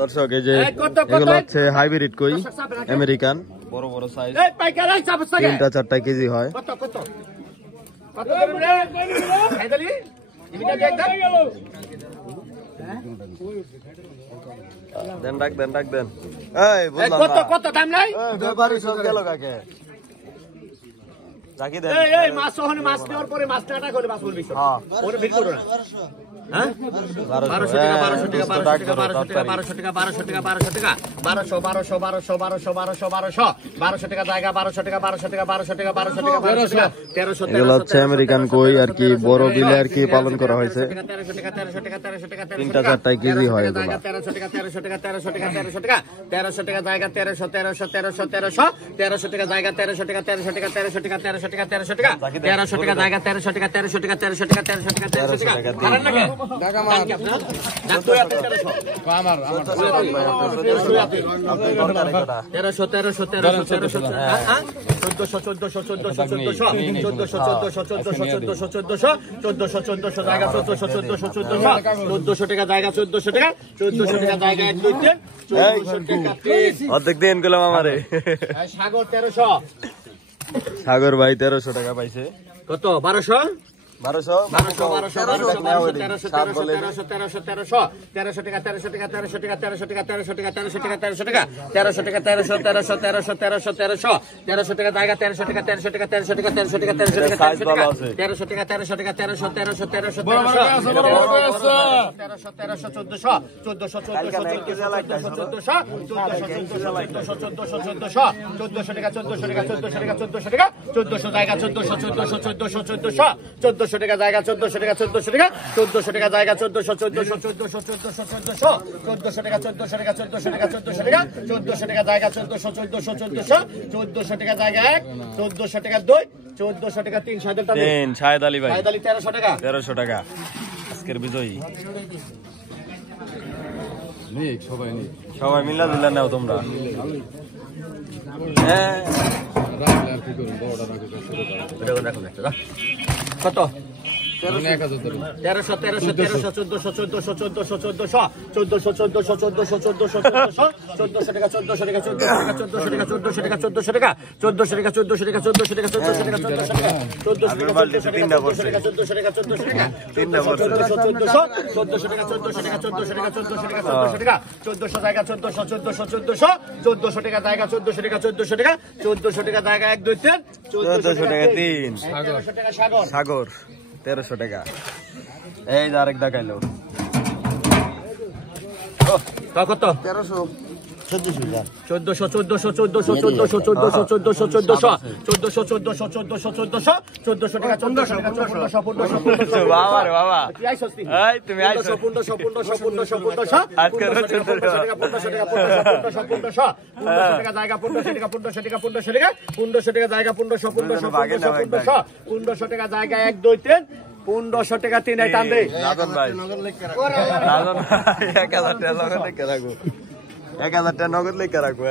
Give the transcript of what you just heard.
দর্শক এই যে এগুলো হচ্ছে হাইব্রিড কই আমেরিকান বড় বড় সাইজ 3টা 4টা কেজি হয়। দেন রাখ দেন এই বললাম কত দাম নাই ব্যাপারী সব গেল কাকে রাখি দেন এই মাছ ওখানে মাছ নেওয়ার পরে মাছ টাকা করে মাছ বলবি হ্যাঁ ওরে বিল করো না হ্যাঁ 1200 টাকা 1200 টাকা 1200 টাকা 1200 টাকা 1200 টাকা 1200 টাকা জায়গা 1200 টাকা 1200 টাকা 1200 টাকা 1200 টাকা 1200 টাকা 1300 এগুলো হচ্ছে আমেরিকান কই আর কি বড় বিলে আর কি পালন করা হয়েছে 1300 টাকা 3টা 4টা কেজি হয় এগুলো 1300 টাকা 1300 টাকা 1300 টাকা 1300 টাকা 1300 টাকা জায়গা 1300 টাকা জায়গা 1300 টাকা 1300 টাকা 1300 টাকা 1300 টাকা 1300 টাকা 1300 টাকা জায়গা 1300 টাকা 1300 টাকা 1300 টাকা 1300 টাকা 1300 টাকা কারণ না টাকা মার ডাক তো 1300 আমার 1400 জায়গা 1400 টাকা জায়গা 1400 টাকা জায়গা 1 2 3 1400 টাকা অর্ধেক দিন গেলাম আমারে সাগর 1300 সাগর ভাই 1300 টাকা পাইছে কত 1200 1300 টাকা জায়গা 1400 টাকা 1400 টাকা 1400 টাকা জায়গা 1400 টাকা 1400 টাকা 1400 টাকা 1400 টাকা 1400 টাকা জায়গা 1400 টাকা জায়গা 1400 টাকা 2 1400 টাকা 3 শাহেদ আলী ভাই 1300 টাকা 1300 টাকা আজকের বিজয়ী সবাই মিলা দিলা নাও তোমরা হ্যাঁ কত 1300 টাকা 1 2 3 1400 টাকা 3 সাগর 1300 টাকা এই যে আরেক দেখাইলো কত 1300 জায়গা 1 2 3 1500 টাকা 3 টান দে রাজন ভাই 1000 টাকা নগদ লেখা রাখবো 1000 টাকা নগদ লেখা রাখবো